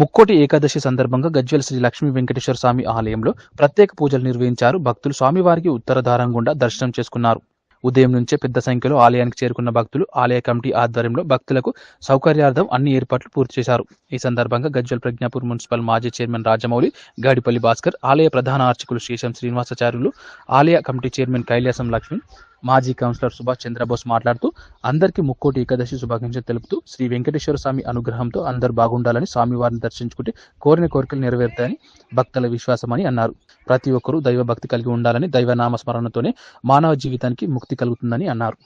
ముక్కోటి ఏకాదశి సందర్భంగా గజ్వెల్ శ్రీ లక్ష్మీ వెంకటేశ్వర స్వామి ఆలయంలో ప్రత్యేక పూజలు నిర్వహించారు. భక్తులు స్వామివారికి ఉత్తరధారం గుండా దర్శనం చేసుకున్నారు. ఉదయం నుంచే పెద్ద సంఖ్యలో ఆలయానికి చేరుకున్న భక్తులు ఆలయ కమిటీ ఆధ్వర్యంలో భక్తులకు సౌకర్యార్థం అన్ని ఏర్పాట్లు పూర్తి చేశారు. ఈ సందర్భంగా గజ్వల్ ప్రజ్ఞాపూర్ మున్సిపల్ మాజీ చైర్మన్ రాజమౌళి గాడిపల్లి భాస్కర్ ఆలయ ప్రధాన అర్చకులు శేషం శ్రీనివాసాచార్యులు ఆలయ కమిటీ చైర్మన్ కైలాసం లక్ష్మి మాజీ కౌన్సిలర్ సుభాష్ చంద్రబోస్ మాట్లాడుతూ అందరికీ ముక్కోటి ఏకాదశి శుభాకాంక్షలు తెలుపుతూ శ్రీ వెంకటేశ్వర స్వామి అనుగ్రహంతో అందరూ బాగుండాలని స్వామివారిని దర్శించుకుంటే కోరిన కోరికలు నెరవేరుతాయని భక్తుల విశ్వాసమని అన్నారు. ప్రతి ఒక్కరూ దైవ భక్తి కలిగి ఉండాలని దైవ నామస్మరణతోనే మానవ జీవితానికి ముక్తి కలుగుతుందని అన్నారు.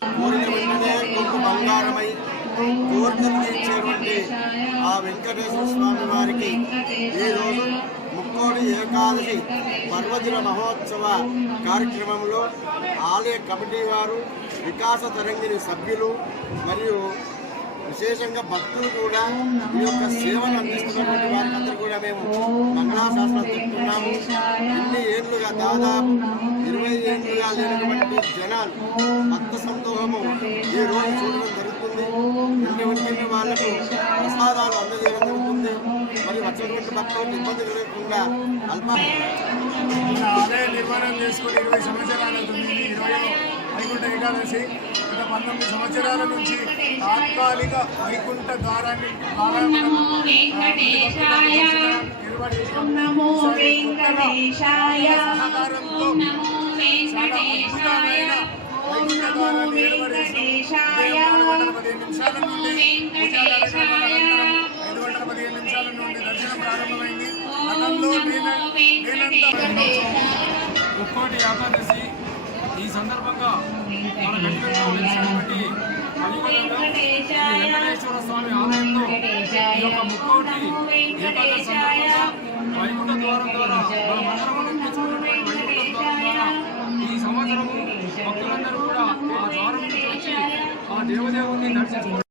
ఆ వెంకటేశ్వర స్వామి వారికి ఈరోజు ముక్కోడి ఏకాదశి పర్వదిన మహోత్సవ కార్యక్రమంలో ఆలయ కమిటీ వారు వికాస తరంగిణి సభ్యులు మరియు విశేషంగా భక్తులు కూడా ఈ యొక్క సేవలు అందిస్తున్నటువంటి వారికందరూ కూడా మేము మంగళాశాస్త్రం చెప్తున్నాము. ఇన్ని ఏళ్ళుగా దాదాపు ఇరవై ఏళ్ళుగా లేనటువంటి జనాలు భక్త సంతోహము ఈ రోజు చూడడం జరుగుతుంది. ఇంటి వాళ్ళకు ప్రసాదాలు అందజేయడం జరుగుతుంది. భక్తులకు ఇబ్బంది కలగకుండా అల్ప ఆలయ నిర్మాణం చేసుకుని ఇరవై సంవత్సరాల తొమ్మిది ఇరవై వైకుంఠ ఏకాదశి గత పంతొమ్మిది సంవత్సరాల నుంచి తాత్కాలిక వైకుంఠ ద్వారాన్ని నిమిషాల నుండి ఐదు గంటల పదిహేను నిమిషాల నుండి దర్శనం ప్రారంభమైంది అన్నంలో నేనంత ఏకాదశి ఈ సందర్భంగా మన గట్టిగా వెలిసినటువంటి వెంకటేశ్వర స్వామి ఆలయంలో ఈ యొక్క ముక్కోటి ఏకాదశి సందర్భంగా వైకుంఠ ద్వారం ద్వారా మన మందిరము నిర్మించుకున్నటువంటి వైకుంఠ ద్వారం ద్వారా ఈ సంవత్సరము భక్తులందరూ కూడా ఆ ద్వారం నుంచి వచ్చి ఆ దేవదేవుని దర్శించుకుంటారు